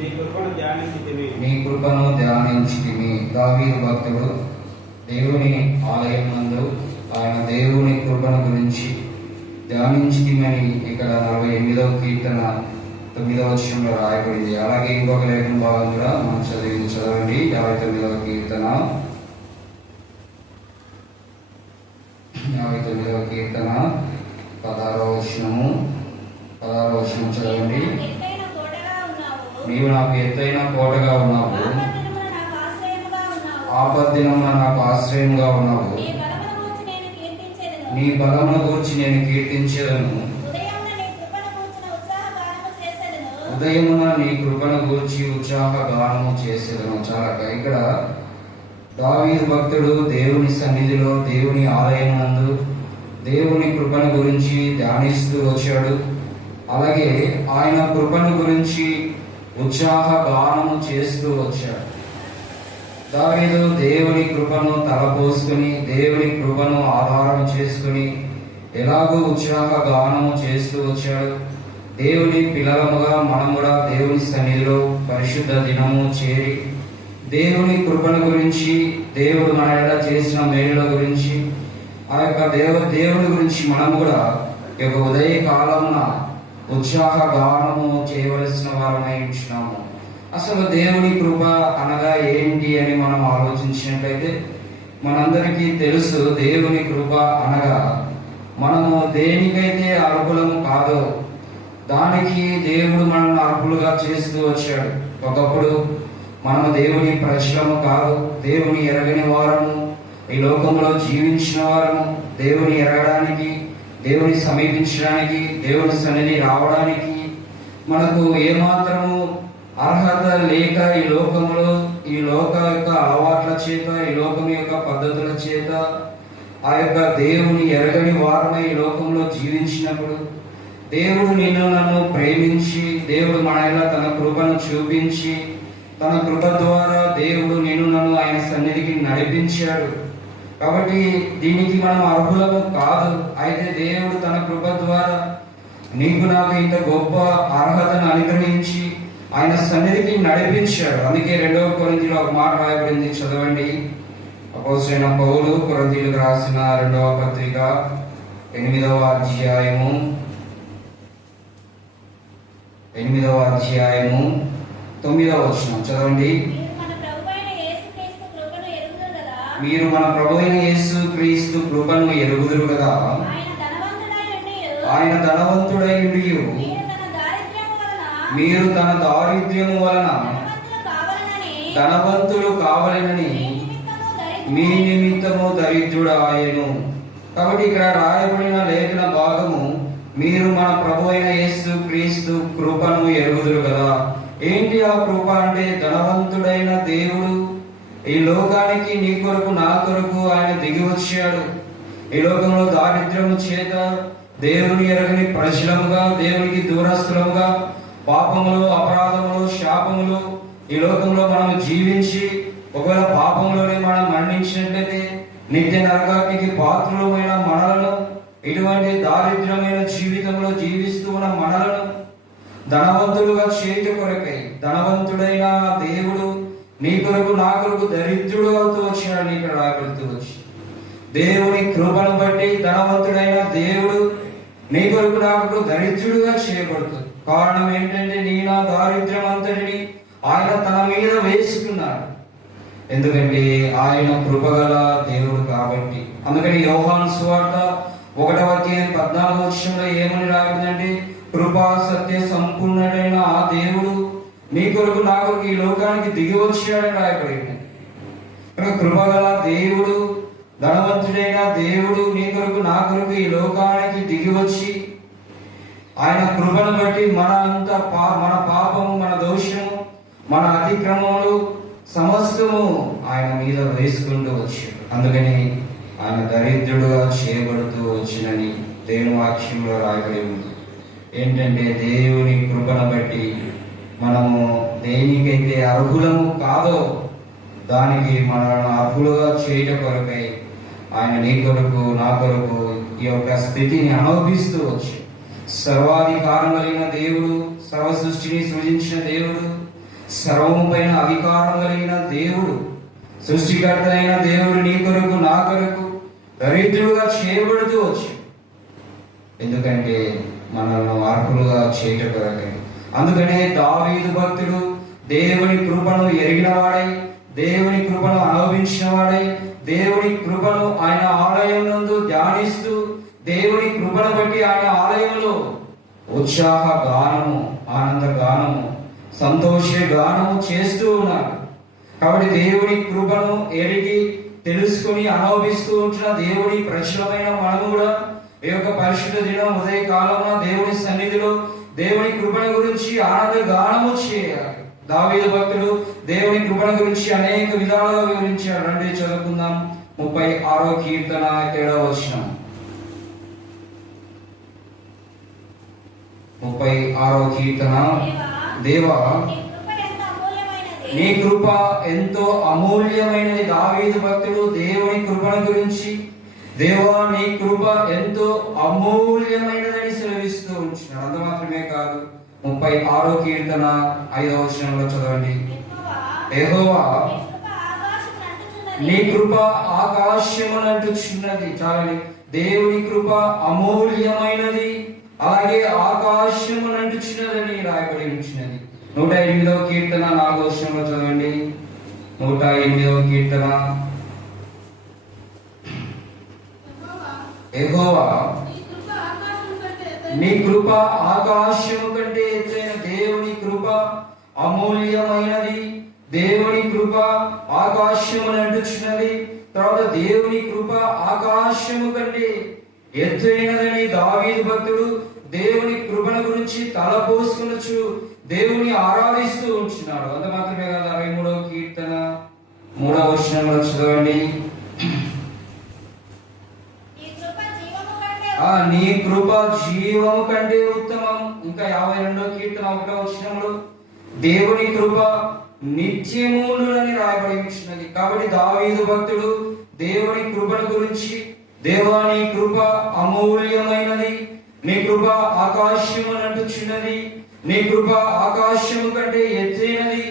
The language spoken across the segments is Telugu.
నీ కృపను ధ్యానించితిమి. దావీదు భక్తుడు దేవుని ఆలయం నందు ఆయన దేవుని కృపను గురించి ధ్యానించితిమని ఇక్కడ 48వ కీర్తన 9వ వచనంలో రాయబడింది. అలాగే ఇంకొక లేఖన భాగం కూడా మనం చదవండి. 59వ కీర్తన 16వ వచనము చదవండి. నీవు నాకు ఎత్తైన కోటగా ఉన్నావు, ఆపద్దినమున నాకు ఆశ్రయముగా ఉన్నావు. నీ బలమును గూర్చి నేను కీర్తించేదను. ఉదయమున నీ కృపను గూర్చి ఉత్సాహ గానము చేసేదను. చాలా ఇక్కడ దావీదు భక్తుడు దేవుని సన్నిధిలో దేవుని ఆలయం నందు దేవుని కృపను గురించి ధ్యానిస్తూ వచ్చాడు. అలాగే ఆయన కృపను గురించి ఉత్సాహ గానము చేస్తూ వచ్చాడు. దావీదు దేవుని కృపను తలపోసుకుని దేవుని కృపను ఆధారం చేసుకుని ఎలాగో ఉత్సాహ గానము చేస్తూ వచ్చాడు. దేవుని పిల్లలముగా మనం కూడా దేవుని సన్నిధిలో పరిశుద్ధ దినము చేరి దేవుని కృపను గురించి, దేవుడు మన ఎడల చేసిన మేలుల గురించి, ఆ యొక్క దేవుని గురించి మనం కూడా ఈ యొక్క ఉదయ కాలమున ఉత్సాహ గానము చేయవలసిన వారమై ఉంటున్నాము. అసలు దేవుని కృప అనగా ఏంటి అని మనం ఆలోచించినట్లయితే మనందరికీ తెలుసు. దేవుని కృప అనగా మనము దేనికైతే అర్హులము కాదో దానికి దేవుడు మనల్ని అర్హులుగా చేస్తూ వచ్చాడు. ఒకప్పుడు మనము దేవుని ప్రజలము కాదు, దేవుని ఎరగని వారము, ఈ లోకంలో జీవించిన వారము. దేవుని ఎరగడానికి, దేవుని సమీపించడానికి, దేవుని సన్నిధి రావడానికి మనకు ఏమాత్రము అర్హత లేక ఈ లోకంలో ఈ లోక యొక్క అలవాట్ల చేత, ఈ లోకం యొక్క పద్ధతుల చేత ఆ యొక్క దేవుని ఎరగని వారమై ఈ లోకంలో జీవించినప్పుడు దేవుడు నిన్ను నన్ను ప్రేమించి, దేవుడు మనలా తన కృపను చూపించి, తన కృప ద్వారా దేవుడు నిన్ను నన్ను ఆయన సన్నిధికి నడిపించాడు. కాబట్టి దీనికి మనం అర్హులము కాదు. అయితే దేవుడు తన కృప ద్వారా నీకు నాకు ఇంత గొప్ప అర్హతను అనుగ్రహించి ఆయన సన్నిధికి నడిపించాడు. అందుకే 2వ కొరింథీయులో ఒక మాట రాయబడింది, చదవండి. అపోస్తలుడైన పౌలు కొరింథీయులకు రాసిన 2వ పత్రిక 8వ అధ్యాయము 9వ వచనం చదవండి. మీరు మన ప్రభువైన యేసు క్రీస్తు కృపను ఎరుగుదురు కదా. ఆయన ధనవంతుడై మీరు తన దారిద్ర్యము వలన ధనవంతులు కావాలని మీ నిమిత్తము దరిద్రుడు ఆయను. కాబట్టి ఇక్కడ రాయబడిన లేఖన భాగము మీరు మన ప్రభువైన యేసు క్రీస్తు కృపను ఎరుగుదురు కదా. ఏంటి ఆ కృప అంటే? ధనవంతుడైన దేవుడు ఈ లోకానికి నీ కొరకు నా కొరకు ఆయన దిగి వచ్చాడు. ఈ లోకంలో దారిద్ర్యము చేత దేవుని ఎరగని ప్రజలముగా, దేవునికి దూరస్తులముగా, పాపములు, అపరాధములు, శాపములు ఈ లోకంలో మనం జీవించి ఒకవేళ పాపంలోనే మనం మరణించినట్లయితే నిత్య నరకానికి పాత్రులమైన మనలను, ఇటువంటి దారిద్ర్యమైన జీవితంలో జీవిస్తూ ఉన్న మనలను ధనవంతులుగా చేయుట కొరకై ధనవంతుడైన దేవుడు నీ కొరకు నా కొరకు దరిద్రుడు అవుతూ వచ్చాడని ఇక్కడ రాయబడుతూ వచ్చి, దేవుని కృపను బట్టి ధనవంతుడైన దేవుడు నీ కొరకు నా కొరకు దరిద్రుడుగా చేయబడుతుంది. కారణం ఏంటంటే నీ నా దారిద్ర్యం అంతటిని ఆయన తన మీద వేసుకున్నాడు. ఎందుకంటే ఆయన కృపగల దేవుడు కాబట్టి. అందుకని యోహాను సువార్త 1వ అధ్యాయం 14వ వచనంలో ఏమని రాయబడిందంటే, కృపా సత్య సంపూర్ణుడైన ఆ దేవుడు నీ కొరకు నా కొరకు ఈ లోకానికి దిగి వచ్చాడని రాయబడింది. కృపగల దేవుడు, ధనవంతుడైన దేవుడు నీ కొరకు నా కొరకు ఈ లోకానికి దిగి వచ్చి ఆయన కృపను బట్టి మన పాపము, మన దోషము, మన అతిక్రమములు సమస్తము ఆయన మీద వేసుకుంటూ వచ్చాడు. అందుకని ఆయన దరిద్రుడుగా చేయబడుతూ వచ్చినని దేవుని వాక్యంలో రాయబడి ఉంది. ఏంటంటే దేవుని కృపను బట్టి మనము దేనికైతే అర్హులము కాదో దానికి మనల్ని అర్హులుగా చేయట కొరకై ఆయన నీ కొరకు నా కొరకు ఈ యొక్క స్థితిని అనుభవిస్తూ వచ్చి, సర్వాధికారం కలిగిన దేవుడు, సర్వ సృష్టిని సృజించిన దేవుడు, సర్వము పైన అధికారం కలిగిన దేవుడు, సృష్టికర్త అయిన దేవుడు నీ కొరకు నా కొరకు దరిద్రుడుగా చేయబడుతూ వచ్చి, ఎందుకంటే మనల్ని మార్పులుగా చేయట కొరకే. అందుకనే దావీదు భక్తుడు దేవుని కృపను ఎరిగిన వాడై, దేవుని కృపను అనుభవించిన వాడై, దేవుని కృపను ఆయన ఆలయం నందు ధ్యానిస్తూ, దేవుని కృపను బట్టి ఆయన ఆలయంలో ఉత్సాహ గానము, ఆనంద గానము, సంతోష గానము చేస్తూ ఉన్నారు. కాబట్టి దేవుని కృపను ఎరిగి తెలుసుకుని అనుభవిస్తూ ఉంటున్న దేవుని ప్రజలమైన మనము కూడా ఈ యొక్క పరిశుద్ధ దినం ఉదయ కాలంలో దేవుని సన్నిధిలో దేవుని కృపణ గురించి ఆనంద గానము చేయాలి. దావీదు భక్తుడు దేవుని కృపణ గురించి అనేక విధాలుగా వివరించాడు. రండి చదువుకుందాం. 36వ కీర్తన 7వ వచనం. 36వ కీర్తన. దేవా నీ కృప ఎంతో అమూల్యమైనది. దావీదు భక్తుడు దేవుని కృపణ గురించి, దేవా నీ కృప ఎంతో అమూల్యమైనదని సెలవిస్తూ ఉంటున్నాడు. అంత మాత్రమే కాదు, 36వ కీర్తన 5వ వచనంలో చదవండి. యెహోవా నీ కృప ఆకాశమునంటుచున్నది. చాలని దేవుని కృప అమూల్యమైనది, అలాగే ఆకాశమునంటుచున్నదని రాయబడి ఉంచినది. 108వ కీర్తన 4వ వచనంలో చదవండి. 108వ కీర్తన. యెహోవా నీ కృప ఆకాశము కంటే ఎత్తైన. దేవుని కృప అమూల్యమైనది, దేవుని కృప ఆకాశము అంటుచున్నది. తర్వాత దేవుని కృప ఆకాశము కంటే ఎత్తైనదని దావీదు భక్తుడు దేవుని కృపణ గురించి తలపోసుకొనొచ్చు దేవుని ఆరాధిస్తూ ఉంటున్నాడు. అంత మాత్రమే కాదు, 63వ కీర్తన 3వ వచనంలో చదవండి. నీ కృప జీవము కంటే ఉత్తమం. ఇంకా 52వ కీర్తన 1వ వచనంలో దేవుని కృప నిత్యములని రాయబడి ఉంటున్నది. కాబట్టి దావీదు భక్తుడు దేవుని కృపణ గురించి, దేవా నీ కృప అమూల్యమైనది, నీ కృప ఆకాశము అంటుచున్నది, నీ కృప ఆకాశము కంటే ఎత్తైనది,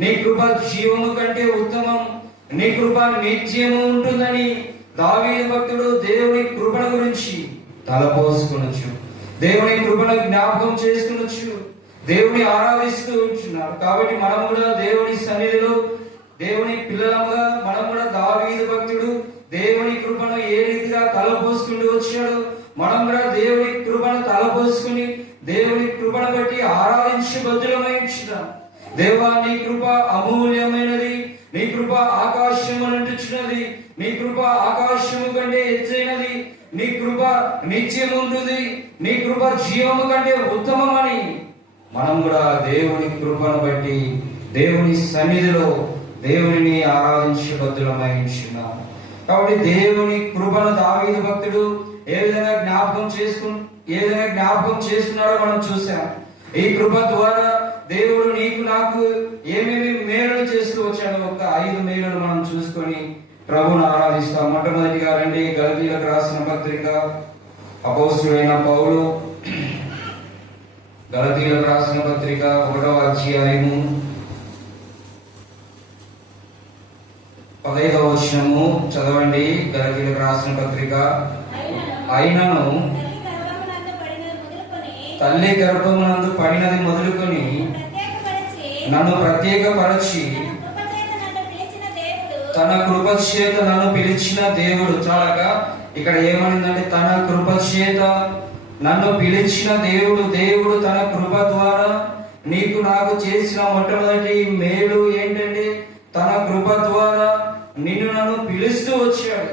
నీ కృప జీవము కంటే ఉత్తమం, నీ కృప నిత్యము ఉంటుందని దావీదు భక్తుడు దేవుని కృపణ గురించి తలపోసుకొనొచ్చు, దేవుని కృపను జ్ఞాపకం చేసుకొనొచ్చు, దేవుని ఆరాధిస్తూ ఉంటున్నారు. కాబట్టి మనం కూడా దేవుని సన్నిధిలో దేవుని పిల్లలముగా మనం కూడా దావీదు భక్తుడు దేవుని కృపను ఏ రీతిగా తలపోసుకుంటూ వచ్చాడు, మనం కూడా దేవుని కృపను తలపోసుకుని దేవుని కృపను బట్టి ఆరాధించి బద్దులమై ఉంచుదాం. దేవా నీ కృప అమూల్యమైనది, నీ కృప ఆకాశము అంటుచున్నది, నీ కృప ఆకాశము కంటే ఎత్తైనది, నీ కృప నిత్యం ఉంటుంది, నీ కృప జీవము కంటే ఉత్తమమని మనం కూడా దేవుని కృపను బట్టి దేవుని సన్నిధిలో దేవుని ఆరాధించే బద్దులమై ఉంచున్నాం. కాబట్టి దేవుని కృపను దావీదు భక్తుడు ఏ విధంగా జ్ఞాపకం చేసుకున్నాడో మనం చూసాం. ఈ కృప ద్వారా దేవుడు నీకు నాకు ఏమేమి మేలు చేస్తూ వచ్చాడో ఒక 5 మేలును మనం చూసుకొని ప్రభువును ఆరాధిస్తాం. మొట్టమొదటిగా రండి, గలతీయులకు రాసిన పత్రిక అపోస్తలుడైన పౌలు గలతీయులకు రాసిన పత్రిక 1వ అధ్యాయము 15వ వచనము చదవండి. గలతీయులకు రాసిన పత్రిక. అయినను తల్లి గర్భమునందు పడినది మొదలుకొని నన్ను ప్రత్యేకపరచి తన కృప చేత నన్ను పిలిచిన దేవుడు. చాలగా ఇక్కడ ఏమనిందంటే తన కృప చేత నన్ను పిలిచిన దేవుడు. దేవుడు తన కృప ద్వారా నీకు నాకు చేసిన మొట్టమొదటి మేలు ఏంటంటే తన కృప ద్వారా నిన్ను నన్ను పిలుస్తూ వచ్చాడు.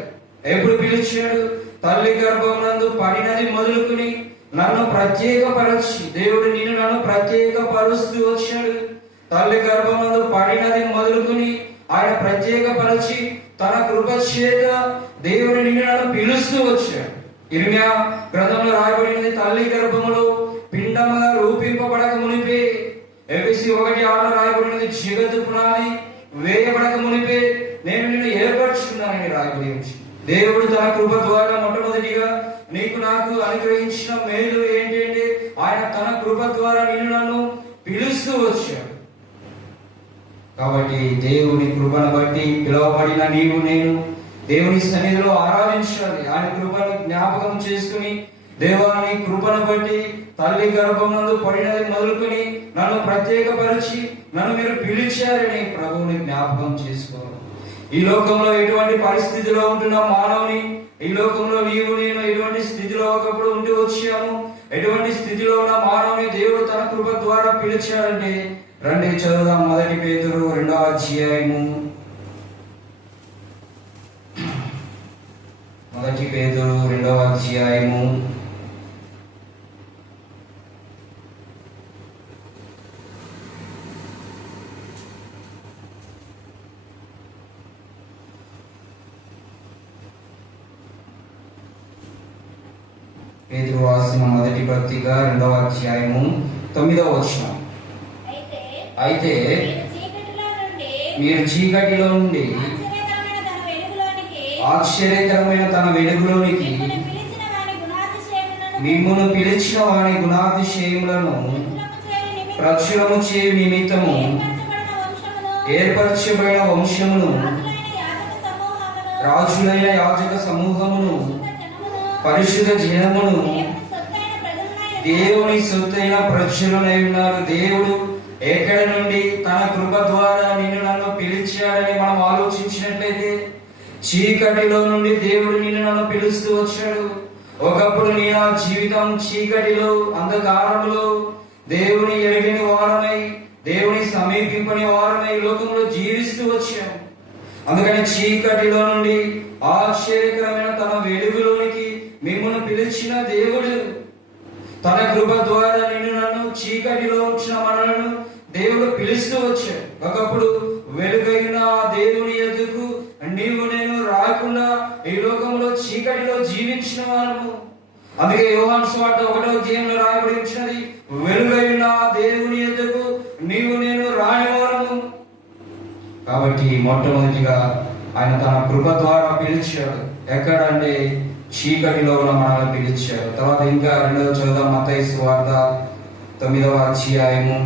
ఎప్పుడు పిలిచాడు? తల్లి గర్భమునందు పడినది మొదలుకుని నన్ను ప్రత్యేకపరచి, దేవుడు నిన్ను నన్ను ప్రత్యేకపరుస్తూ వచ్చాడు. తల్లి గర్భమునందు పడినది మొదలుకుని ఆయన ప్రత్యేకపరచి తన కృప చేత దేవుడు నిన్ను నన్ను పిలుస్తూ వచ్చాడు. ఇర్మియా గ్రంథంలో రాయబడినది తల్లి గర్భములో పిండముగా రూపింపబడక మునిపే, ఎఫెసీ 1:6 రాయబడినది జగత్తు పునాది వేయబడక మునిపే నేను నిన్ను ఏర్పరచుకున్నానని రాయబడి ఉంది. దేవుడు తన కృప ద్వారా మొట్టమొదటిగా నీకు నాకు అనుగ్రహించిన మేలు ఏంటంటే ఆయన తన కృప ద్వారా నిన్ను నన్ను పిలుస్తూ వచ్చాడు. కాబట్టి దేవుని కృపను బట్టి పిలువబడిన నీవు నేను దేవుని సన్నిధిలో ఆరాధించాలి. ఆయన కృపను జ్ఞాపకం చేసుకుని, దేవాని కృపను బట్టి తల్లి గర్భమునందు పడినది మొదలుకొని నన్ను ప్రత్యేకపరిచి నన్ను మీరు పిలిచారని ప్రభువుని జ్ఞాపకం చేసుకోవాలి. ఈ లోకంలో ఎటువంటి పరిస్థితిలో ఉంటున్న మానవుని, ఈ లోకంలో నీవు నేను ఎటువంటి స్థితిలో ఒకప్పుడు ఉండి వచ్చాము, ఎటువంటి స్థితిలో ఉన్న మానవుని దేవుడు తన కృప ద్వారా పిలిచాడంటే రండి చదువుదాం. 1 పేతురు 2వ అధ్యాయము. 1 పేతురు 2వ అధ్యాయము 1 పత్రిక 2వ అధ్యాయము 9వ వచనం. అయితే మీరు చీకటిలో నుండి ఆశ్చర్యకరమైన తన వెలుగులోనికి మిమ్మును పిలిచిన వాని గుణాతిశయములను ప్రచురము చేయు నిమిత్తము ఏర్పరచబడిన వంశమును, రాజులైన యాజక సమూహమును, పరిశుద్ధ జనమును, దేవుని సొత్తైన ప్రజలునై ఉన్నారు. దేవుడు ఎక్కడి నుండి తన కృప ద్వారా నిన్ను నన్ను పిలిచాడని మనం ఆలోచించినట్లయితే, చీకటిలో నుండి దేవుడు నిన్ను నన్ను పిలుస్తూ వచ్చాడు. ఒకప్పుడు నీ నా జీవితం చీకటిలో, అంధకారంలో, దేవుని ఎరిగిన వారమై, దేవుని సమీపింపని వారమై లోకంలో జీవిస్తూ వచ్చాం. అందుకని చీకటిలో నుండి ఆశ్చర్యకరమైన తన వెలుగులోనికి మిమ్మల్ని పిలిచిన దేవుడు తన కృప ద్వారా నిన్ను నన్ను చీకటిలో వచ్చిన మనలను దేవుడు పిలుస్తూ వచ్చాడు. ఒకప్పుడు వెలుగైన దేవుని ఎదుగు నీవు నేను రాకుండా ఈ లోకంలో చీకటిలో జీవించిన వారము. అందుకే యోహాను సువార్త 1వ అధ్యాయంలో రాయబడి వచ్చినది, వెలుగైన దేవుని ఎదుగు నీవు నేను రాని వారము. కాబట్టి మొట్టమొదటిగా ఆయన తన కృప ద్వారా పిలిచాడు. ఎక్కడంటే చీకటిలో ఉన్న మనల్ని పిలిచాడు. తర్వాత ఇంకా 2వ చదువుదాం. మత్తయి సువార్త 9వ అధ్యాయము.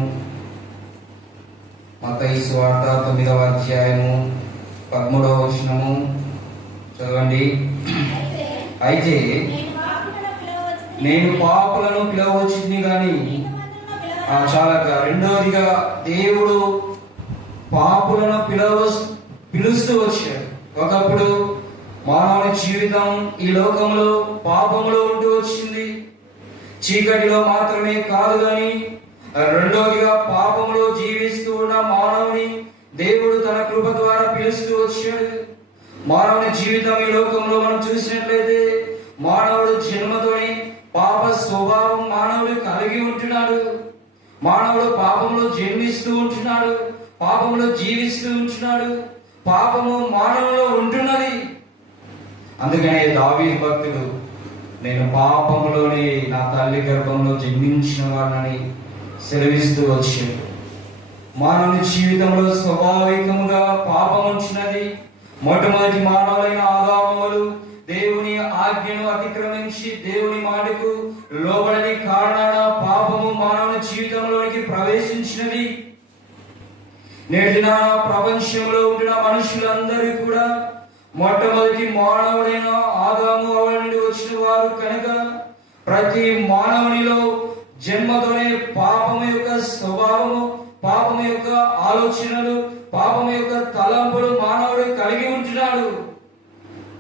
మత్తయి సువార్త 9వ అధ్యాయము 13వ వచనము చదవండి. అయితే నేను పాపులను పిలవచ్చుని గాని చాలక, రెండవదిగా దేవుడు పాపులను పిలుస్తూ వచ్చాడు. ఒకప్పుడు మానవుని జీవితం ఈ లోకంలో పాపంలో ఉంటూ వచ్చింది. చీకటిలో మాత్రమే కాదు కానీ రెండవదిగా పాపంలో జీవిస్తూ ఉన్న మానవుని దేవుడు తన కృప ద్వారా పిలుస్తూ వచ్చాడు. మానవుని జీవితం ఈ లోకంలో మనం చూసినట్లయితే మానవుడు జన్మతోనే పాప స్వభావం మానవుడు కలిగి ఉంటున్నాడు. మానవుడు పాపంలో జన్మిస్తూ ఉంటున్నాడు, పాపంలో జీవిస్తూ ఉంటున్నాడు, పాపము మానవులో ఉంటున్నది. అందుకనే దావీదు భక్తుడు, నేను పాపంలోనే నా తల్లి గర్భంలో జన్మించిన వాడిని సెలవిస్తూ వచ్చాడు. మానవుని జీవితంలో స్వాభావికముగా పాపం వచ్చినది. మొట్టమొదటి మానవులైన ఆదాములు దేవుని ఆజ్ఞను అతిక్రమించి దేవుని మాటకు లోబడని కారణాన పాపము మానవుని జీవితంలోనికి ప్రవేశించినది. నేటిన ప్రపంచంలో ఉంటున్న మనుషులందరూ కూడా మొట్టమొదటి మానవుడైన ఆదాము అవ్వ నుండి వచ్చిన వారు కనుక ప్రతి మానవునిలో జన్మతోనే పాపము యొక్క స్వభావము, పాపము యొక్క ఆలోచనలు, పాపము యొక్క తలంపులు మానవుడు కలిగి ఉంటున్నాడు.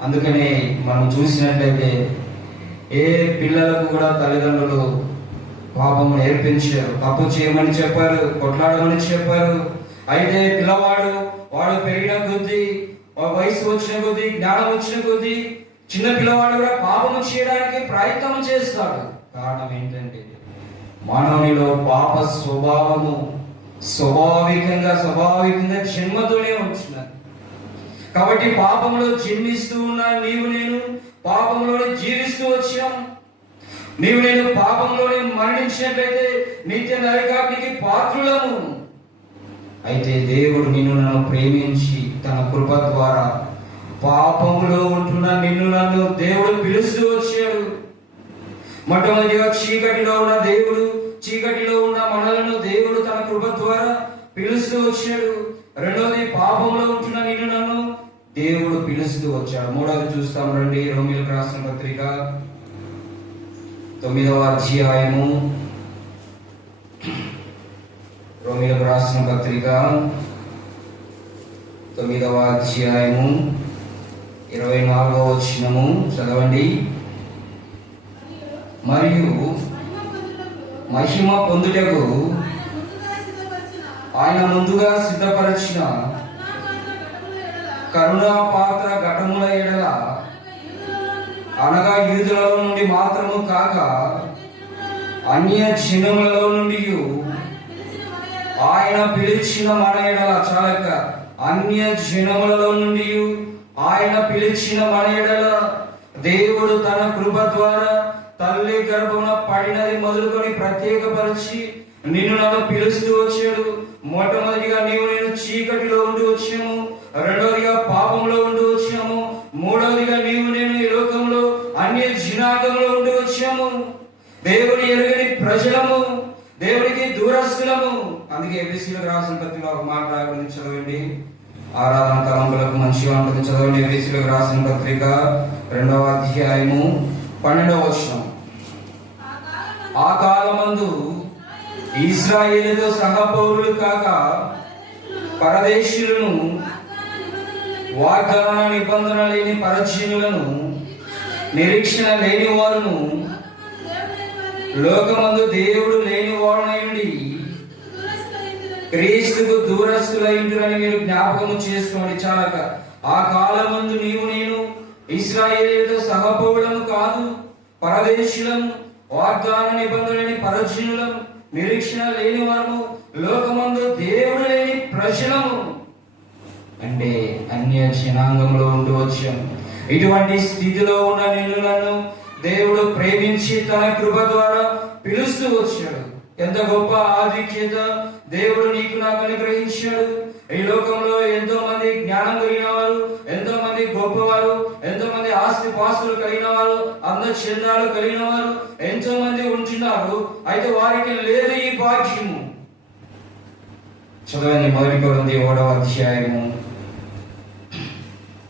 అందుకనే మనం చూసినట్లయితే ఏ పిల్లలకు కూడా తల్లిదండ్రులు పాపము నేర్పించారు, తప్పు చేయమని చెప్పారు, కొట్లాడమని చెప్పారు. అయితే పిల్లవాడు వాడు పెరిగిన కొద్దీ, వయసు వచ్చిన కొద్దీ, జ్ఞానం వచ్చిన కొద్దీ చిన్న పిల్లవాడు కూడా పాపము చేయడానికి ప్రయత్నం చేస్తాడు. కారణం ఏంటంటే మానవునిలో పాప స్వభావము స్వాభావికంగా జన్మతోనే వచ్చినది. కాబట్టి పాపంలో జన్మిస్తూ ఉన్న నీవు నేను పాపంలోనే జీవిస్తూ వచ్చాం. నీవు నేను పాపంలోనే మరణించినట్లయితే నిత్య నరకానికి పాత్రులము. అయితే దేవుడు నిన్ను నన్ను ప్రేమించి తన కృప ద్వారా పాపంలో ఉంటున్న నిన్ను నన్ను దేవుడు పిలుస్తూ వచ్చాడు. మొట్టమొదటిగా చీకటిలో ఉన్న దేవుడు, చీకటిలో ఉన్న మనలను దేవుడు తన కృప ద్వారా పిలుస్తూ వచ్చాడు. రెండవది పాపంలో ఉంటున్న నిన్ను నన్ను దేవుడు పిలుస్తూ వచ్చాడు. మూడవది చూస్తాం రండి, రోమీయులకు రాసిన పత్రిక 9వ అధ్యాయము. రోమీయులకు రాసిన పత్రిక 9వ అధ్యాయము 24వ వచనము చదవండి. మరియు మహిమ పొందుటకు ఆయన ముందుగా సిద్ధపరచిన కరుణాపాత్ర ఘటముల ఎడల, అనగా యూదులలో నుండి మాత్రము కాక అన్య జనములలో నుండి ఆయన పిలిచిన మన ఎడల, చాలక అన్య జనములలో నుండి ఆయన పిలిచిన మన ఎడల దేవుడు తన కృప ద్వారా తల్లి గర్భమున పడినది మొదలుకొని ప్రత్యేకపరిచి నిన్ను నన్ను పిలుస్తూ వచ్చాడు. మొట్టమొదటిగా నీవు నేను చీకటిలో ఉండి వచ్చాము, రెండవదిగా పాపంలో ఉండి వచ్చాము, మూడవదిగా నీవు నేను ఈ లోకంలో అన్య జనాంగంలో ఉండి వచ్చాము. దేవుని ఎరుగని ప్రజలము, దేవునికి దూరస్తులము. అందుకే ఎఫెసీయులకు రాసిన పత్రికలో ఒక మాట రాయబడింది, చదవండి. ఆరాధన తలంపులకు మంచిగా ఉంటుంది, చదవండి. ఎఫెసీయులకు రాసిన పత్రిక 2వ అధ్యాయము 12వ వచనం. ఆ కాలమందు ఇశ్రాయేలుతో సహపౌరులు కాక పరదేశులను, వాగ్దాన నిబంధన లేని పరజనులను, నిరీక్షణ లేని వారును, లోకమందు దేవుడు లేని వాడునయుండి క్రీస్తుకు దూరస్తులైంటురని మీరు జ్ఞాపకము చేసుకోండి. చాలక ఆ కాలమందు నీవు నేను ఇశ్రాయేలుతో సహపౌరులను కాదు, పరదేశులను, వాగ్దాన నిబంధన లేని పరజనులను, నిరీక్షణ లేని వారము, లోకమందు దేవుడు లేని ప్రజలము. అంటే అన్య జనాంగంలో ఉంటూ వచ్చాము. ఇటువంటి స్థితిలో ఉన్న నిన్ను నన్ను దేవుడు ప్రేమించి తన కృప ద్వారా పిలుస్తూ వచ్చాడు. ఎంత గొప్ప ఆధిక్యత దేవుడు నీకు నాకు అనుగ్రహించాడు. ఈ లోకంలో ఎంతో మంది జ్ఞానం కలిగిన వారు, ఎంతో మంది గొప్పవారు, ఎంతో మంది ఆస్తి పాస్తులు కలిగిన వారు, అందచందాలు కలిగిన వారు ఎంతో మంది ఉంటున్నారు. అయితే వారికి లేదు ఈ భాగ్యము. చదవండి, 1 కొరింథీ 1వ అధ్యాయము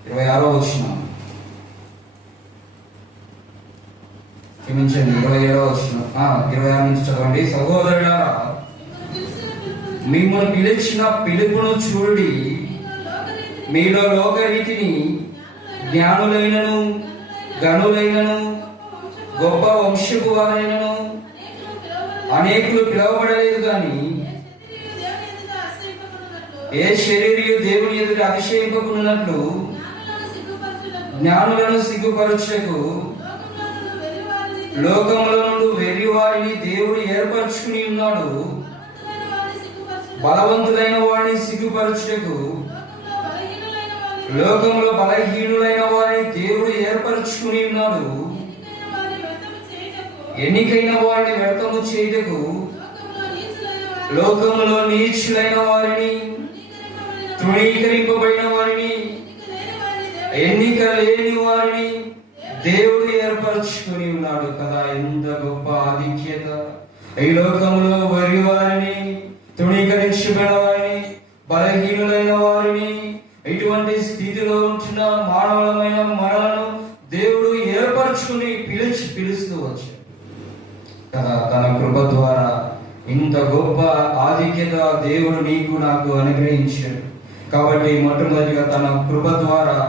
26వ వచనం. క్షమించండి, 27వ వచనం. 26 నుంచి చదవండి. సహోదరులారా, మిమ్మల్ని పిలిచిన పిలుపును చూడి, మీలో లోకరీతిని జ్ఞానులైనను, గనులైనను, గొప్ప వంశపు వారైనను అనేకులు పిలువబడలేదు. కానీ ఏ శరీరియు దేవుని ఎదుట అతిశయింపకున్నట్లు జ్ఞానులను సిగ్గుపరచకు లోకముల నుండి వెర్రి వారిని దేవుడు ఏర్పరచుకుని ఉన్నాడు. బలవంతులైన వారిని సిగ్గుపరచుటకు లోకంలో బలహీనులైన వారిని దేవుడు ఏర్పరచుకుని ఉన్నాడు. ఎన్నికైన వారిని వ్యర్థము చేయుటకు లోకములో నీచులైన వారిని, తృణీకరింపబడిన వారిని, ఎన్నిక లేని వారిని దేవుడు ఏర్పరచుకుని ఉన్నాడు కదా. ఎంత గొప్ప ఆధిక్యత! ఈ లోకంలో వరి వారిని, తృణీకరించబడిన వారిని, బలహీనులైన వారిని, ఇటువంటి స్థితిలో ఉంటున్న మానవులమైన మనలను దేవుడు ఏర్పరచుకుని పిలుస్తూ వచ్చాడు కదా. తన కృప ద్వారా ఇంత గొప్ప ఆధిక్యత దేవుడు నీకు నాకు అనుగ్రహించాడు. కాబట్టి మొట్టమొదటిగా తన కృప ద్వారా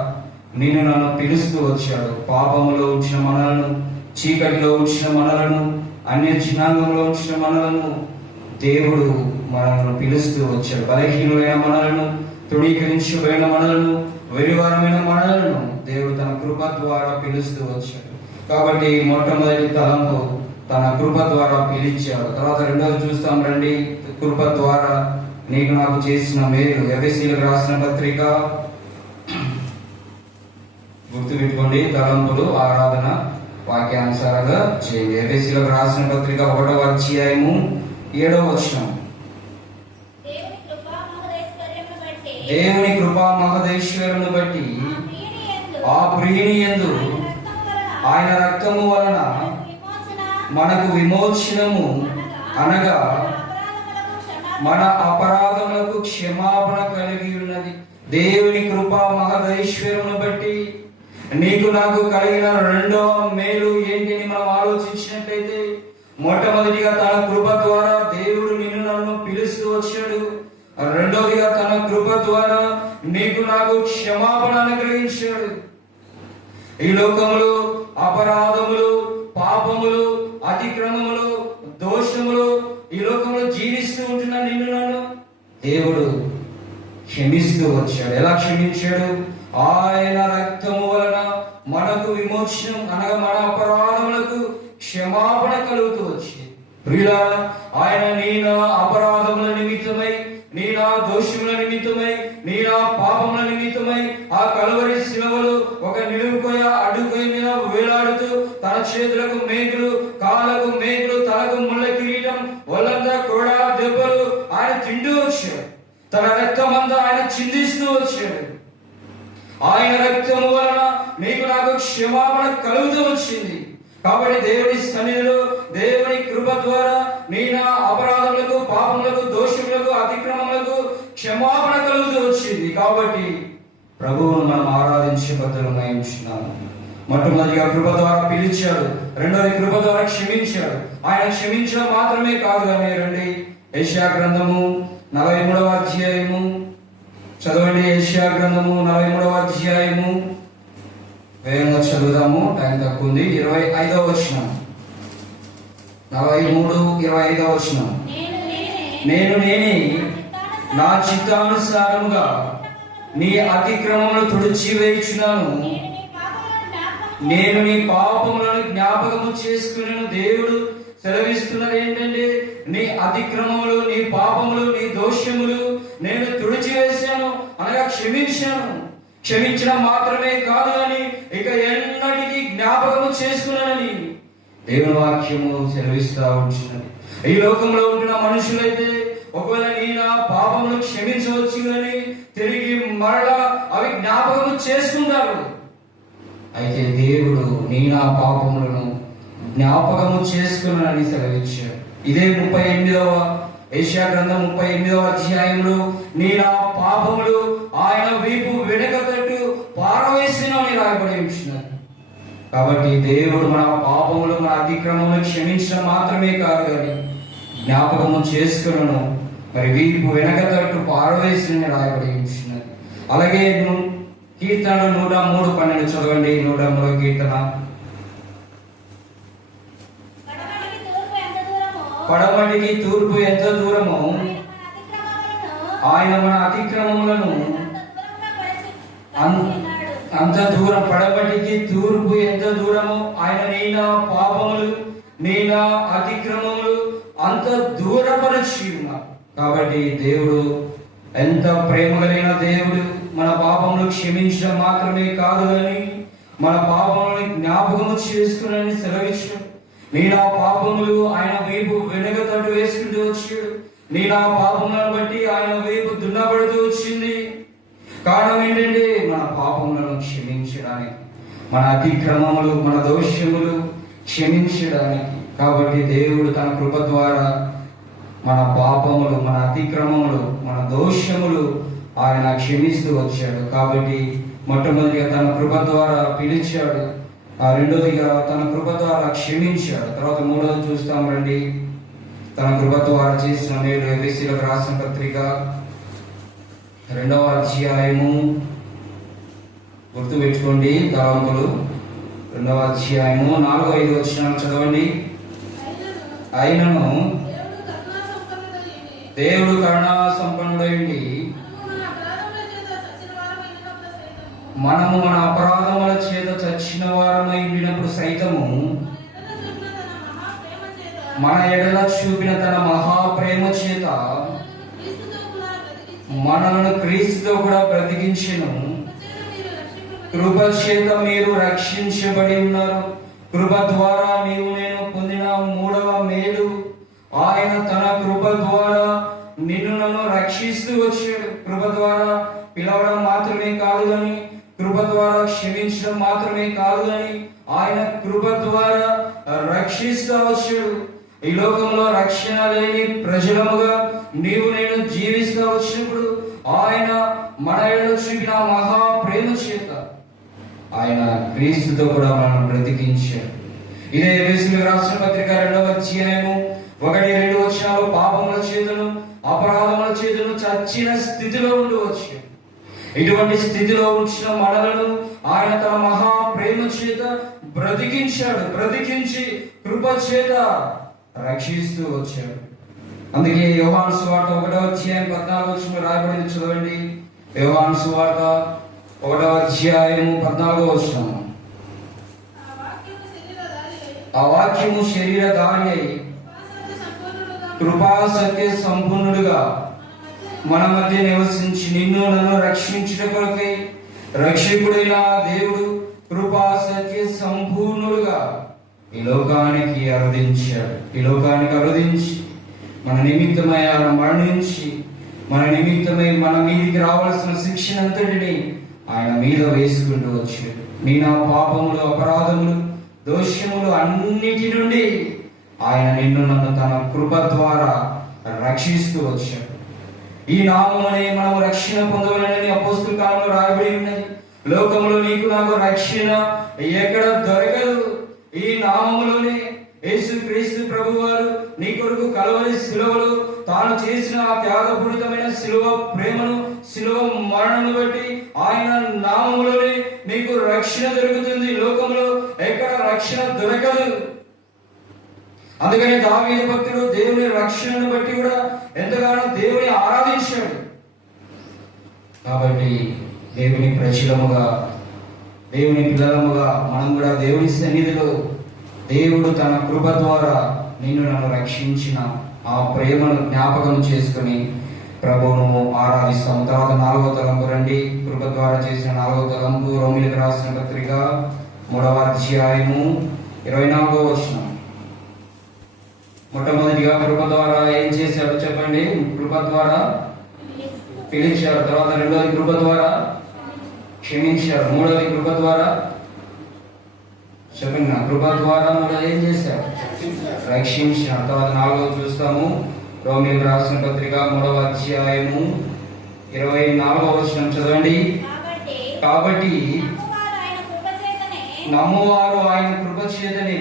నిన్ను నన్ను పిలుస్తూ వచ్చాడు. పాపములో ఉంచిన మనలను, చీకటిలో ఉంచిన మనలను, అన్య జనాంగంలో ఉంచిన మనలను దేవుడు మనల్ని పిలుస్తూ వచ్చాడు. బలహీనులైన మనలను, తృణీకరించబడిన మనలను, వెరివారమైన మనలను దేవుడు తన కృప ద్వారా పిలుస్తూ వచ్చాడు. కాబట్టి మొట్టమొదటి తలంపు తన కృప ద్వారా పిలిచాడు. తర్వాత రెండోది చూస్తాం రండి, కృప ద్వారా నీకు నాకు చేసిన మేలు. ఎఫెసీయులకు రాసిన పత్రిక, గుర్తుపెట్టుకోండి, తలంపులు ఆరాధన వాక్యానుసారంగా చేయండి. ఎఫెసీయులకు రాసిన పత్రిక 1వ అధ్యాయము 7వ వచనం. దేవుని కృపా మహదైశ్వర్యమును బట్టి ఆ ప్రియుని యందు ఆయన రక్తము వలన మనకు విమోచనము, అనగా మన అపరాధములకు క్షమాపణ కలిగి ఉన్నది. దేవుని కృప మహదైశ్వర్యమును బట్టి నీకు నాకు కలిగిన రెండవ మేలు ఏంటిని మనం ఆలోచించినట్లయితే, మొట్టమొదటిగా తన కృప ద్వారా దేవుడు నిన్ను నన్ను పిలుస్తూ వచ్చాడు. రెండవదిగా తన కృప ద్వారా నీకు నాకు క్షమాపణ అనుగ్రహించాడు. ఈ లోకములు అపరాధములు, పాపములు, అతిక్రమములు, దోషములు ఈ లోకంలో జీవిస్తూ ఉంటున్న నిన్ను నన్ను దేవుడు క్షమిస్తూ వచ్చాడు. ఎలా క్షమించాడు? ఆయన రక్తము వలన మనకు విమోచనం, అనగా మన అపరాధములకు క్షమాపణ కలుగుతూ వచ్చింది. ప్రియులారా, ఆయన నీ నా అపరాధముల నిమిత్తమై, నీ నా దోషముల నిమిత్తమై, నీ నా పాపముల నిమిత్తమై ఆ కలువరి శిలువలో ఒక నిలువుకొయ అడ్డుకొయ మీద వేలాడుతూ తన చేతులకు మేకులు, కాళ్ళకు మేకులు, తలకు ముళ్ళ కిరీటం, ఒళ్ళంతా కూడా దెబ్బలు ఆయన తింటూ వచ్చాడు. తన రక్తమంతా ఆయన చిందిస్తూ వచ్చాడు. ఆయన రక్తము వలన నీకు నాకు క్షమాపణ కలుగుతూ వచ్చింది. కాబట్టి దేవుని సన్నిధిలో దేవుని కృప ద్వారా నీ నా అపరాధములకు, పాపములకు, దోషములకు, అతిక్రమములకు క్షమాపణ కలుగుతూ వచ్చింది. కాబట్టి ప్రభువును మనం ఆరాధించే బద్దలమై ఉంటున్నాము. మొట్టమొదటిగా కృప ద్వారా పిలిచాడు, రెండవది కృప ద్వారా క్షమించాడు. ఆయన క్షమించడం మాత్రమే కాదు కానీ రండి యెషయా గ్రంథము 43వ అధ్యాయము చదవండి. యెషయా గ్రంథము 43వ అధ్యాయము వేగంగా చదువుదాము, టైం తక్కువ ఉంది. 25వ వచనం, 43:25వ వచనం. నేను నేనే నా చిత్తానుసారముగా నీ అతిక్రమములను తుడిచివేయుచున్నాను, నేను నీ పాపములను జ్ఞాపకము చేసుకున్నాను. దేవుడు సెలవిస్తున్నది ఏంటంటే, నీ అతిక్రమములు, నీ పాపములు, నీ దోషములు నేను తుడిచివేశాను, అనగా క్షమించాను. క్షమించడం మాత్రమే కాదు అని ఇక ఎన్నటికీ జ్ఞాపకము చేసుకున్నానని దేవుని వాక్యము సెలవిస్తా ఉంటున్నది. ఈ లోకంలో ఉంటున్న మనుషులైతే ఒకవేళ నీ నా పాపములు క్షమించవచ్చు కానీ తిరిగి మరలా అవి జ్ఞాపకము చేసుకుంటారు. అయితే దేవుడు నీ నా పాపములను జ్ఞాపకము చేసుకున్నానని సెలవిచ్చాడు. ఇదే 38వ యెషయా గ్రంథం 38వ అధ్యాయంలో నీ నా పాపములు ఆయన వీపు వెనుక తట్టు పారవేసినని రాయబడి ఉంటున్నాడు. కాబట్టి దేవుడు మన పాపములు, మన అతిక్రమములు క్షమించడం మాత్రమే కాదు కానీ జ్ఞాపకము చేసుకున్నాను, మరి వీపు వెనక తట్టు పారవేసినని రాయబడి ఉంటున్నాడు. అలాగే కీర్తన 103:12 చదవండి. 103వ కీర్తన. పడమటికి తూర్పు ఎంత దూరమో ఆయన మన అతిక్రమములను అంత దూరం. పడమటికి తూర్పు ఎంత దూరమో ఆయన నీ నా పాపములు, నీ నా అతిక్రమములు అంత దూరపరచి ఉన్నారు. కాబట్టి దేవుడు ఎంత ప్రేమ కలిగిన దేవుడు, మన పాపములు క్షమించడం మాత్రమే కాదు కానీ మన పాపములను జ్ఞాపకము చేసుకుని సెలవిచ్చాడు. నీ నా పాపములు ఆయన వైపు వెనుక తట్టు వేసుకుంటూ వచ్చాడు. నీ నా పాపములను బట్టి ఆయన వైపు దున్నబడుతూ వచ్చింది. కారణం ఏంటంటే మన పాపములను క్షమించడానికి, మన అతిక్రమములు, మన దోషములు క్షమించడానికి. కాబట్టి దేవుడు తన కృప ద్వారా మన పాపములు, మన అతిక్రమములు, మన దోషములు ఆయన క్షమిస్తూ వచ్చాడు. కాబట్టి మొట్టమొదటిగా తన కృప ద్వారా పిలిచాడు, రెండోదిగా తన కృప ద్వారా క్షమించాడు. తర్వాత మూడోది చూస్తాం రండి. తన కృప ద్వారా చేసిన మేలు. ఎఫెసీయులకు రాసిన పత్రిక 2వ అధ్యాయము, గుర్తు పెట్టుకోండి తలంపులు, 2వ అధ్యాయము 4-5 వచనాలు చదవండి. అయినను దేవుడు కరుణా సంపన్నుడైండి మనము మన అపరాధముల చేత చచ్చిన వారమై ఉండినప్పుడు సైతము మన ఎడల చూపిన తన మహాప్రేమ చేత మనలను క్రీస్తుతో కూడా బ్రతికించెను. కృప చేత మీరు రక్షించబడి ఉన్నారు. కృప ద్వారా నీవు నేను పొందిన మూడవ మేలు, ఆయన తన కృప ద్వారా నిన్ను నన్ను రక్షిస్తూ వచ్చాడు. కృప ద్వారా పిలవడం మాత్రమే కాదు అని, కృప ద్వారా క్షమించడం మాత్రమే కాదు అని, ఆయన కృప ద్వారా రక్షిస్తూ వచ్చాడు. ఈ లోకంలో రక్షణ లేని ప్రజలముగా, నీవు నేను జీవిస్తూ వచ్చినప్పుడు ఆయన మన ఏళ్ళు చూపిన మహా ప్రేమ చేత ఆయన క్రీస్తుతో కూడా మనం బ్రతికించాడు. ఇదే ఎఫెసీయులకు రాసిన పత్రిక 2వ అధ్యాయము 1-2 వచనాలు, పాపముల చేతను అపరాధముల చేతను చచ్చిన స్థితిలో ఉండవచ్చు. ఇటువంటి స్థితిలో ఉంచిన మనలను ఆయన తన మహా ప్రేమ చేత బ్రతికించాడు. బ్రతికించి కృప చేత రక్షిస్తూ వచ్చాడు. అందుకే యోహాను సువార్త 1వ అధ్యాయం 14వ వచనంలో రాయబడింది, చదవండి. యోహాను సువార్త 1వ అధ్యాయము 14వ వచనం. ఆ వాక్యము శరీరధారి అయి కృపా సత్య సంపూర్ణుడుగా మన మధ్య నివసించి నిన్ను నన్ను రక్షించుట కొరకై రక్షకుడైన దేవుడు కృపా సత్య సంపూర్ణుడుగా ఈ లోకానికి అవతరించాడు. ఈ లోకానికి అవతరించి మన నిమిత్తమై ఆయన మరణించి మన నిమిత్తమై మన మీదికి రావాల్సిన శిక్షనంతటిని ఆయన మీద వేసుకుంటూ వచ్చాడు. నీ నా పాపములు, అపరాధములు, దోషములు అన్నిటి నుండి ఆయన నిన్ను నన్ను తన కృప ద్వారా రక్షిస్తూ వచ్చాడు. ఈ నామమునే మనము రక్షణ పొందవలనని అపోస్తలుల కాలంలో రాయబడి ఉన్నది. లోకంలో నీకు నాకు రక్షణ ఎక్కడ దొరకదు. ఈ నామములోనే యేసు క్రీస్తు ప్రభువారు నీ కొరకు కలువరి శిలువలో తాను చేసిన ఆ త్యాగపూరితమైన శిలువ ప్రేమను, శిలువ మరణను బట్టి ఆయన నామములోనే నీకు రక్షణ దొరుకుతుంది. లోకంలో ఎక్కడ రక్షణ దొరకదు. అందుకని దావీదు భక్తుడు దేవుని రక్షణను బట్టి కూడా ఎంతగానో దేవుని ఆరాధించాడు. కాబట్టి దేవుని ప్రజలముగా, దేవుని పిల్లలముగా మనం కూడా దేవుని సన్నిధిలో దేవుడు తన కృప ద్వారా నిన్ను నన్ను రక్షించిన ఆ ప్రేమను జ్ఞాపకం చేసుకుని ప్రభువును ఆరాధిస్తాం. తర్వాత 4వ తలంపు రండి. కృప ద్వారా చేసిన 4వ తలంపు రోమీయులకు రాసిన పత్రిక 3వ అధ్యాయము 24వ వచనం. మొట్టమొదటిగా కృప ద్వారా ఏం చేశాడు చెప్పండి? కృప ద్వారా పిలిచాడు. తర్వాత 2వది కృప ద్వారా క్షమించాడు. 3వది కృప ద్వారా చెప్పండి. కృప ద్వారా ఏం చేశాడు? రక్షించాడు. తర్వాత 4వది చూస్తాము. రోమీయులకు రాసిన పత్రిక 3వ అధ్యాయము 24వ వచనం చదవండి. కాబట్టి నమ్మువారు ఆయన కృప చేతనే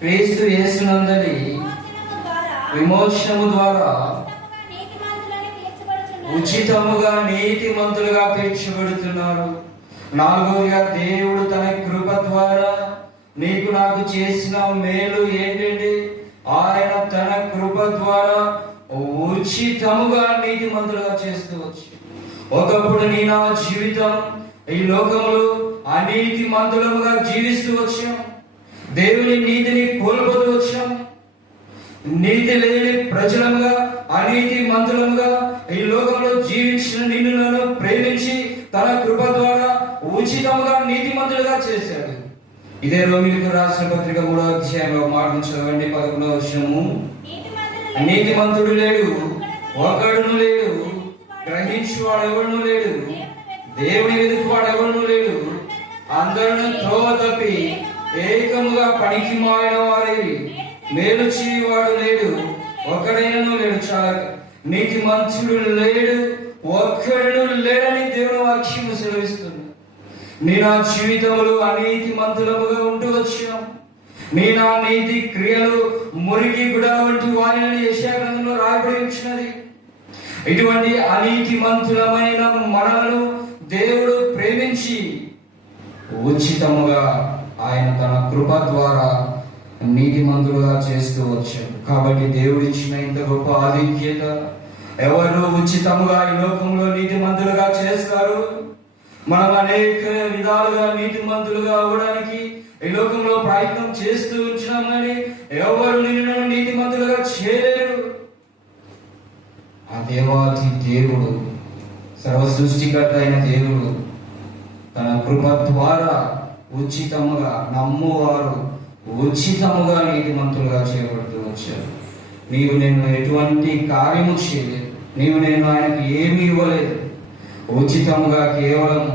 క్రీస్తు యేసునందలి విమోచనము ద్వారా ఉచితముగా నీతిమంతులుగా తీర్చబడుతున్నారు. 4వదిగా దేవుడు తన కృప ద్వారా నీకు నాకు చేసిన మేలు ఏంటంటే ఆయన తన కృప ద్వారా ఉచితముగా నీతిమంతులుగా చేస్తూ వచ్చి, ఒకప్పుడు నీ నా జీవితం ఈ లోకంలో అనీతి మంతులముగా జీవిస్తూ వచ్చాం. దేవుని నీతిని కోల్పోతూ వచ్చాం. నీతి లేని ప్రజలముగా, అనీతి మంతులముగా ఈ లోకంలో జీవించిన నిన్ను నన్ను ప్రేమించి తన కృప ద్వారా ఉచితముగా నీతిమంతులుగా చేశాడు. ఇదే రోమీయులకు రాసిన పత్రిక 3వ అధ్యాయంలో మాటను చదవండి. 11వ వచనము. నీతిమంతుడు లేడు, ఒకడును లేడు, గ్రహించువాడు ఎవడును లేడు, దేవుని వెతుకువాడు ఎవడును లేడు, అందరూ త్రోవ తప్పి ఏకముగా పనికి మారిన వారై మేలు చేయవాడు లేడు, ఒక్కడైనను లేడు. చాలా నీతిమంతుడు లేడు, ఒక్కడును లేడని దేవుని వాక్యము సెలవిస్తుంది. నీ నా జీవితములు అనీతి మంతులముగా ఉంటూ వచ్చాం. నీ నా నీతి క్రియలు మురికి గుడ వంటి వారిని యెషయా గ్రంథంలో రాయబడి ఉంచినది. ఇటువంటి అనీతి మంతులమైన మనలను దేవుడు ప్రేమించి ఉచితముగా ఆయన తన కృప ద్వారా నీతిమంతులుగా చేస్తూ వచ్చాడు. కాబట్టి దేవుడిచ్చిన ఇంత గొప్ప ఆధిక్యత ఎవరు ఉచితముగా ఈ లోకంలో నీతిమంతులుగా చేస్తారు? మనం అనేక విధాలుగా నీతిమంతులుగా అవ్వడానికి ఈ లోకంలో ప్రయత్నం చేస్తూ ఉంచినాం, కానీ ఎవరు నిన్ను నీతిమంతులుగా చేయలేరు. ఆ దేవాది దేవుడు, సర్వ సృష్టికర్త అయిన దేవుడు తన కృప ద్వారా ఉచితముగా నమ్మువారు ఉచితముగా నీతిమంతులుగా చేయబడుతూ వచ్చారు. నీవు నేను ఎటువంటి కార్యము చేయలేదు, నీవు నేను ఆయనకు ఏమీ ఇవ్వలేదు. ఉచితముగా కేవలం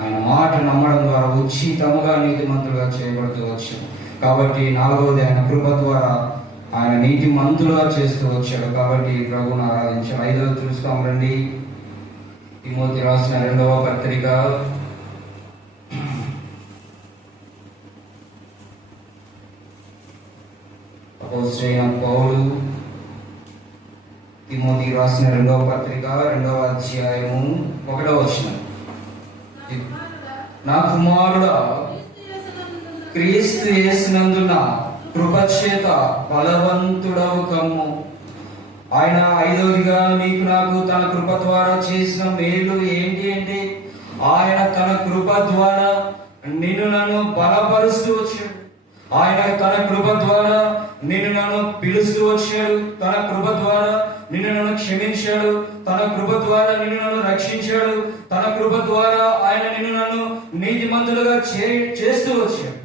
ఆయన మాట నమ్మడం ద్వారా ఉచితముగా నీతిమంతులుగా చేయబడుతూ వచ్చాం. కాబట్టి 4వది ఆయన కృప ద్వారా ఆయన నీతి మంతులుగా చేస్తూ వచ్చాడు. కాబట్టి ప్రభువును ఆరాధించాం. 5వ చూస్తాం రండి. తిమోతి రాసిన 2వ పత్రిక అపోస్తలుడైన పౌలు తిమోతి రాసిన 2వ పత్రిక 2వ అధ్యాయము 1వ వచనం. నా కుమారుడా, క్రీస్తు యేసునందున కృపచేత బలవంతుడవు కమ్ము. ఆయన 5వదిగా నీకు నాకు తన కృప ద్వారా చేసిన మేలు ఏంటి అంటే, ఆయన తన కృప ద్వారా నిన్ను నన్ను బలపరుస్తూ వచ్చాడు. ఆయన తన కృప ద్వారా నిన్ను నన్ను పిలుస్తూ వచ్చాడు. తన కృప ద్వారా నిన్ను నన్ను క్షమించాడు. తన కృప ద్వారా నిన్ను నన్ను రక్షించాడు. తన కృప ద్వారా ఆయన నిన్ను నన్ను నీతిమంతులుగా చేస్తూ వచ్చాడు.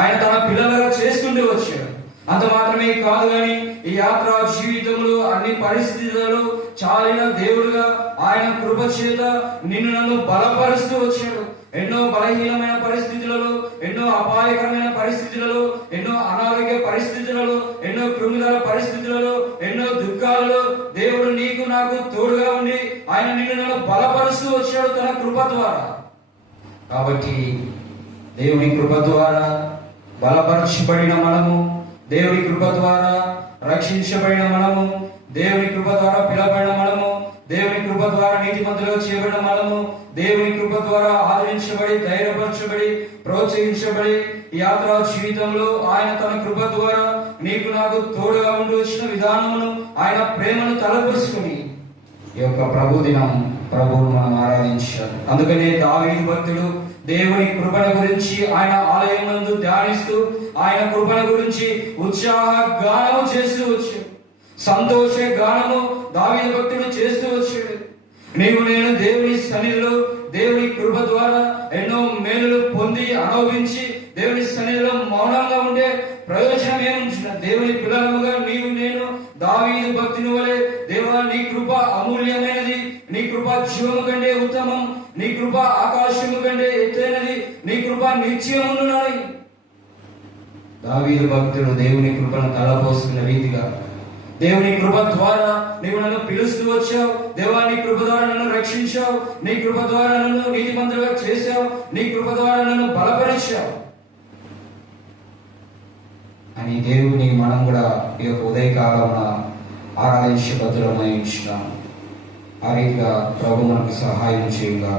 ఆయన తన పిల్లలుగా చేసుకుంటూ వచ్చాడు. అంత మాత్రమే కాదు కానీ ఈ యాత్రా జీవితంలో అన్ని పరిస్థితులలో చాలిన దేవుడుగా ఆయన కృప చేత నిన్ను నన్ను బలపరుస్తూ వచ్చాడు. ఎన్నో బలహీనమైన పరిస్థితులలో, ఎన్నో అపాయకరమైన పరిస్థితులలో, ఎన్నో అనారోగ్య పరిస్థితులలో, ఎన్నో కృంగిదల పరిస్థితులలో, ఎన్నో దుఃఖాలలో దేవుడు నీకు నాకు తోడుగా ఉండి ఆయన నిన్ను నన్ను బలపరుస్తూ వచ్చాడు తన కృప ద్వారా. కాబట్టి దేవుని కృప ద్వారా బలపరచబడిన మనము, దేవుని కృప ద్వారా రక్షించబడిన మనము, దేవుని కృప ద్వారా పిలబడిన మనము, దేవుని కృప ద్వారా నీతిమంతులుగా చేయబడిన మనము, దేవుని కృప ద్వారా ఆదరించబడి ధైర్యపరచబడి ప్రోత్సహించబడి యాత్రా జీవితంలో ఆయన తన కృప ద్వారా నీకు నాకు తోడుగా ఉండి వచ్చిన విధానమును, ఆయన ప్రేమను తలపరుచుకుని ఈ యొక్క ప్రభు దినం ప్రభువును మనం ఆరాధించాలి. అందుకనే దావీదు భక్తుడు దేవుని కృపణ గురించి ఆయన ఆలయం నందు ధ్యానిస్తూ ఆయన కృపణ గురించి ఉత్సాహ గానము చేస్తూ వచ్చాడు. సంతోష గానము దావీదు భక్తుడు చేస్తూ వచ్చాడు. నీవు నేను దేవుని సన్నిధిలో దేవుని కృప ద్వారా ఎన్నో మేలులు పొంది అనుభవించి దేవుని సన్నిధిలో మౌనంగా ఉండే ప్రయోజనం ఏముంచిన దేవుని పిల్లలముగా నీవు నేను దావీదు భక్తుని వలె, దేవా నీ కృప అమూల్యమైనది, నీ కృప జీవము కంటే ఉత్తమం, నీ కృప ఆకాశము కంటే ఎత్తైనది, నీ కృప నిత్యమున్నది. దావీదు భక్తుడు దేవుని కృపను తలపోస్తున్న రీతిగా దేవుని కృప ద్వారా నీవు నన్ను పిలుస్తూ వచ్చావు. దేవా నీ కృప ద్వారా నన్ను రక్షించావు. నీ కృప ద్వారా నన్ను నీతిమంతులుగా చేశావు. నీ కృప ద్వారా నన్ను బలపరిచావు అని దేవుని మనం కూడా ఈ యొక్క ఉదయకాలమున ఆరాధించే బద్దులమై ఉంచున్నాము. ఆ రీతిగా ప్రభు మనకు సహాయం చేయుగా.